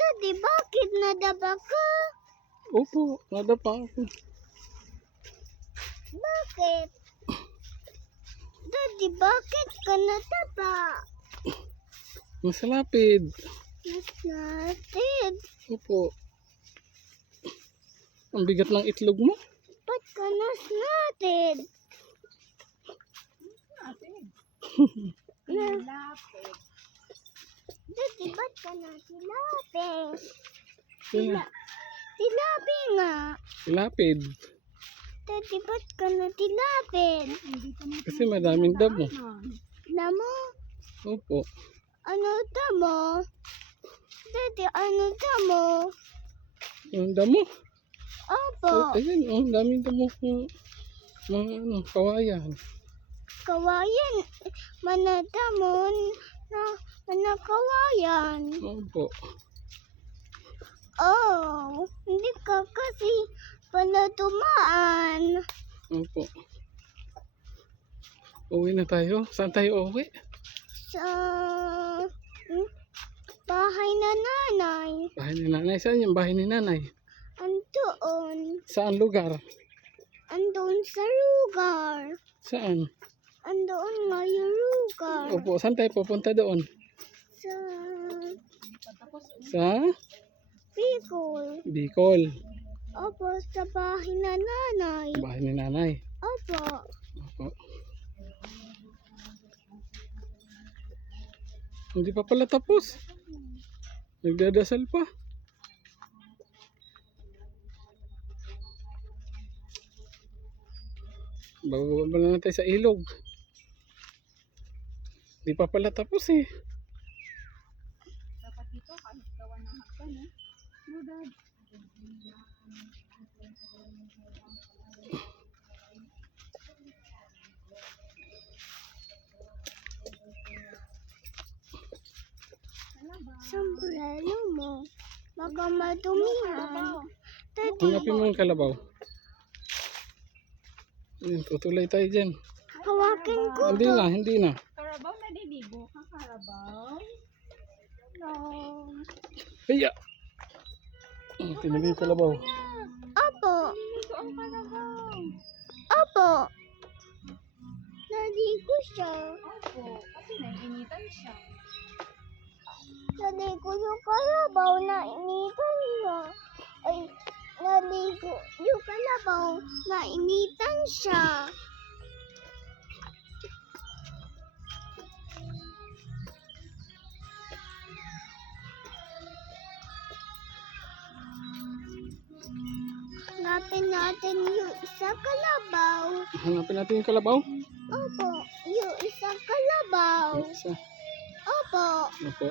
Daddy, bakit nadapa ka? Opo, nadapa ako. Bakit? Daddy, bakit ka nadapa? Masalapid. Mas natin. Opo. Ang bigat ng itlog mo. Ba't ka nas natin? Lapit. Daddy, ba't ka nasilapin? Sila. Tilapi nga. Lapid. Daddy, ba't ka natilapin? Kasi madaming damo. Damo? Opo. Ano damo? Daddy, ano damo? Ang damo. Opo. Oh, ayun, oh, ang daming damo. Mga kawayan. Kawayan. Manadamon na manakawayan. Opo. Oh, hindi ka kasi pala tumaan. Opo. Uwi na tayo. Saan tayo uwi? Sa bahay na nanay. Bahay ni nanay. Saan yung bahay ni nanay? Andoon. Saan lugar? Andoon sa lugar. Saan? Andoon nga yung lugar. Opo, saan tayo pupunta doon? Sa Sa Bicol. Bicol. Opo, sa bahay na nanay. Bahay ni nanay. Opo. Opo. Hindi pa pala tapos. Nagdadasal pa. Bababa na natin sa ilog. Hindi pa pala tapos eh. Dapat dito, kahit gawa ng hagdan, eh. No, Dad. Sombrero mo. Baka madumihan. Daddy, Hanapin mo yung kalabaw. Ayan, tutulay tayo dyan. hawakin ko Hindi to. na, hindi na. Karabaw, naliligo ka, Karabaw? No. Kaya. Oh, tinabi yung kalabaw. Opo. Ito ang Karabaw. Opo. Naligo siya. Opo, kasi naiinitan siya. Naligo yung kalabaw na initan niya. Ay, naligo yung kalabaw na initan siya. Hanapin natin yung isang kalabaw. Hanapin natin yung kalabaw. Opo, yung isang kalabaw. Isa. Opo, Opo.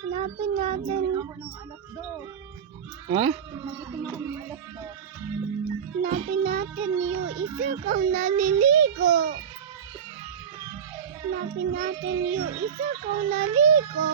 hanapin natin. Ako ng alas 2. Ha? Nagiting ako ng alas 2. Hanapin natin yung isang kang naliligo. Hanapin natin yung isang kang naligo.